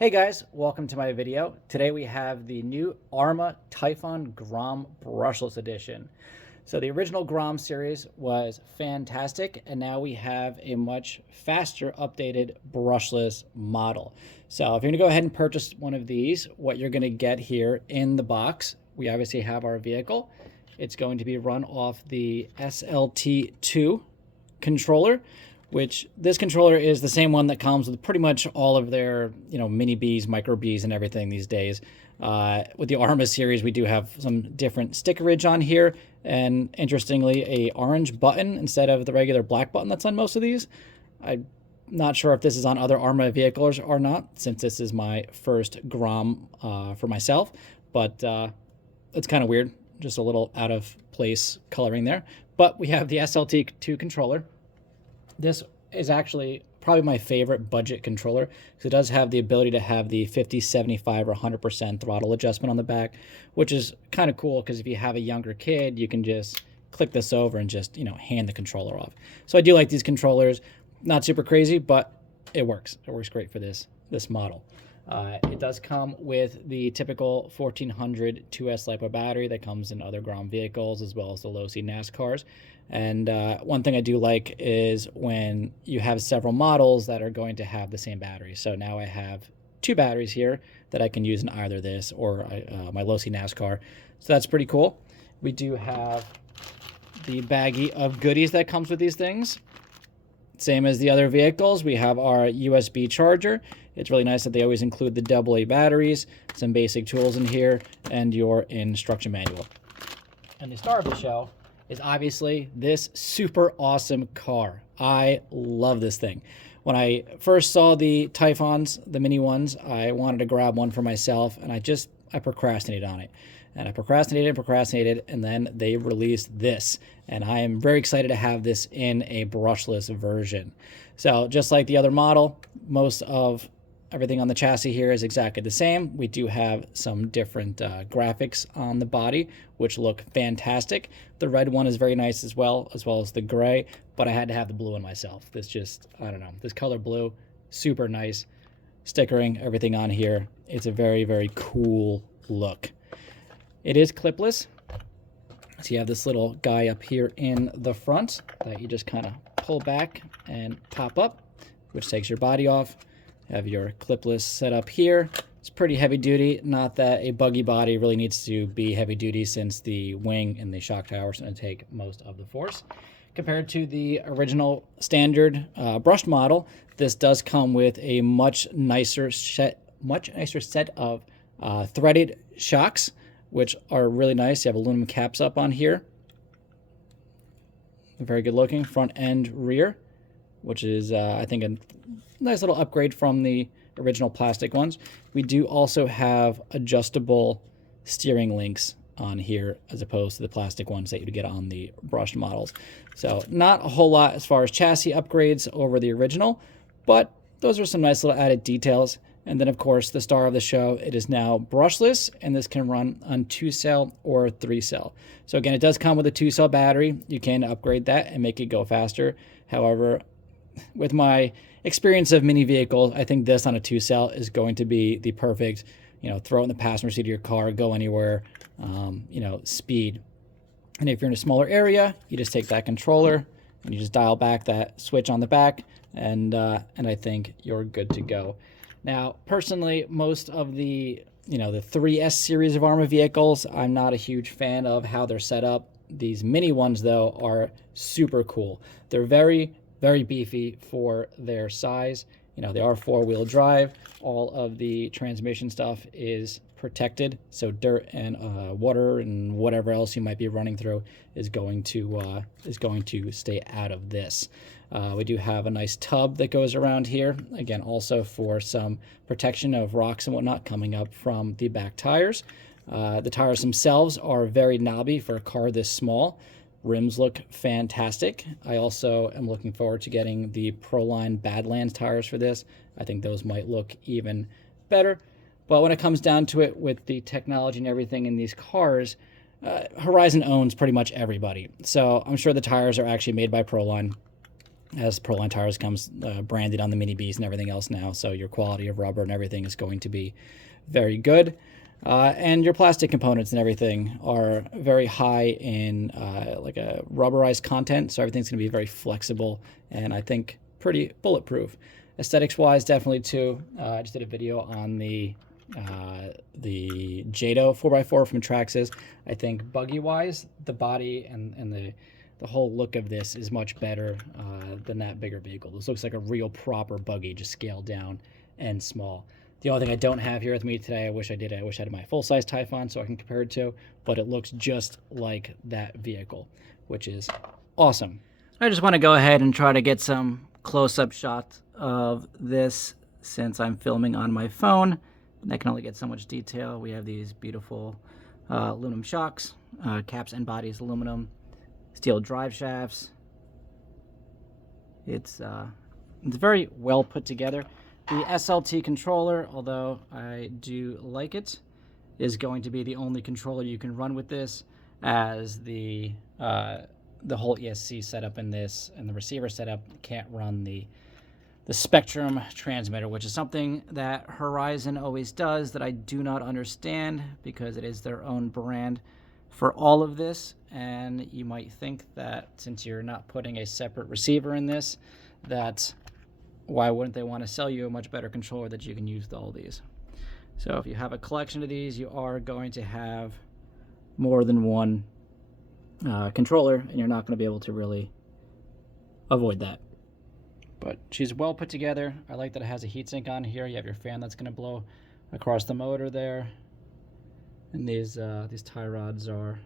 Hey guys, welcome to my video. Today we have the new Arrma Typhon Grom brushless edition. So the original Grom series was fantastic, and now we have a much faster updated brushless model. So if you're gonna go ahead and purchase one of these, what you're gonna get here in the box, we obviously have our vehicle. It's going to be run off the SLT2 controller, which this controller is the same one that comes with pretty much all of their, mini Bs, micro Bs, and everything these days. With the Arrma series, we do have some different stickerage on here, and interestingly, a orange button instead of the regular black button that's on most of these. I'm not sure if this is on other Arrma vehicles or not, since this is my first Grom for myself, but it's kind of weird, just a little out of place coloring there. But we have the SLT2 controller. This is actually probably my favorite budget controller because it does have the ability to have the 50, 75, or 100% throttle adjustment on the back, which is kind of cool because if you have a younger kid, you can just click this over and just, hand the controller off. So I do like these controllers. Not super crazy, but it works. It works great for this model. It does come with the typical 1400 2S LiPo battery that comes in other Grom vehicles as well as the low-C NASCARs. And one thing I do like is when you have several models that are going to have the same battery. So now I have two batteries here that I can use in either this or my low-C NASCAR. So that's pretty cool. We do have the baggie of goodies that comes with these things. Same as the other vehicles, we have our USB charger. It's really nice that they always include the AA batteries, some basic tools in here, and your instruction manual. And the star of the show is obviously this super awesome car. I love this thing. When I first saw the Typhons, the mini ones, I wanted to grab one for myself, and I procrastinated on it. And I procrastinated, and then they released this. And I am very excited to have this in a brushless version. So just like the other model, most of everything on the chassis here is exactly the same. We do have some different graphics on the body, which look fantastic. The red one is very nice as well as the gray, but I had to have the blue one myself. This just, I don't know, this color blue, super nice. Stickering, everything on here. It's a very, very cool look. It is clipless. So you have this little guy up here in the front that you just kind of pull back and pop up, which takes your body off. You have your clipless setup here. It's pretty heavy duty. Not that a buggy body really needs to be heavy duty since the wing and the shock tower is going to take most of the force. Compared to the original standard brushed model, this does come with a much nicer set of threaded shocks, which are really nice. You have aluminum caps up on here. Very good looking front and rear, which is, I think, a nice little upgrade from the original plastic ones. We do also have adjustable steering links on here as opposed to the plastic ones that you'd get on the brushed models. So not a whole lot as far as chassis upgrades over the original, but those are some nice little added details. And then, of course, the star of the show, it is now brushless, and this can run on 2-cell or 3-cell. So again, it does come with a 2-cell battery. You can upgrade that and make it go faster. However, with my experience of mini vehicles, I think this on a 2-cell is going to be the perfect, throw it in the passenger seat of your car, go anywhere, speed. And if you're in a smaller area, you just take that controller and you just dial back that switch on the back, and I think you're good to go. Now, personally, most of the 3S series of Arrma vehicles, I'm not a huge fan of how they're set up. These mini ones, though, are super cool. They're very, very beefy for their size. They are 4-wheel drive. All of the transmission stuff is protected, so dirt and water and whatever else you might be running through is going to stay out of this. We do have a nice tub that goes around here, again, also for some protection of rocks and whatnot coming up from the back tires. The tires themselves are very knobby for a car this small. Rims look fantastic. I also am looking forward to getting the Proline Badlands tires for this. I think those might look even better. But when it comes down to it, with the technology and everything in these cars, Horizon owns pretty much everybody. So I'm sure the tires are actually made by Proline. as Proline tires comes branded on the Mini Bs and everything else now, so your quality of rubber and everything is going to be very good. And your plastic components and everything are very high in like a rubberized content, so everything's going to be very flexible and I think pretty bulletproof. Aesthetics wise, definitely too. I just did a video on the Jado 4x4 from Traxxas. I think buggy wise, the body and the whole look of this is much better than that bigger vehicle. This looks like a real proper buggy, just scaled down and small. The only thing I don't have here with me today, I wish I did. I wish I had my full-size Typhon so I can compare it to, but it looks just like that vehicle, which is awesome. I just want to go ahead and try to get some close-up shots of this since I'm filming on my phone. And I can only get so much detail. We have these beautiful aluminum shocks, caps and bodies aluminum, steel drive shafts. It's very well put together. The SLT controller, although I do like it, is going to be the only controller you can run with this, as the whole ESC setup in this and the receiver setup can't run the Spectrum transmitter, which is something that Horizon always does that I do not understand, because it is their own brand for all of this. And you might think that since you're not putting a separate receiver in this, that why wouldn't they want to sell you a much better controller that you can use with all these? So if you have a collection of these, you are going to have more than one controller, and you're not going to be able to really avoid that. But she's well put together. I like that it has a heatsink on here. You have your fan that's going to blow across the motor there. And these tie rods are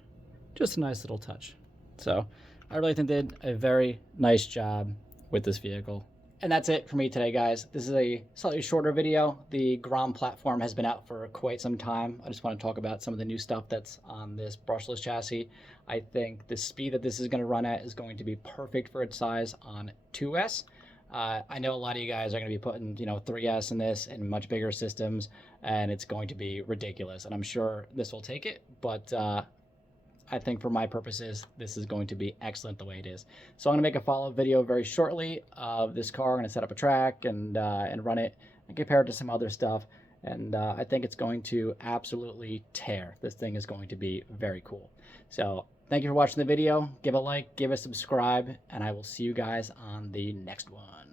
just a nice little touch. So I really think they did a very nice job with this vehicle. And that's it for me today, guys. This is a slightly shorter video. The Grom platform has been out for quite some time. I just want to talk about some of the new stuff that's on this brushless chassis. I think the speed that this is going to run at is going to be perfect for its size on 2S. I know a lot of you guys are going to be putting, 3S in this and much bigger systems, and it's going to be ridiculous. And I'm sure this will take it, but I think for my purposes, this is going to be excellent the way it is. So I'm going to make a follow-up video very shortly of this car. I'm going to set up a track and run it and compare it to some other stuff. And I think it's going to absolutely tear. This thing is going to be very cool. So thank you for watching the video. Give a like, give a subscribe, and I will see you guys on the next one.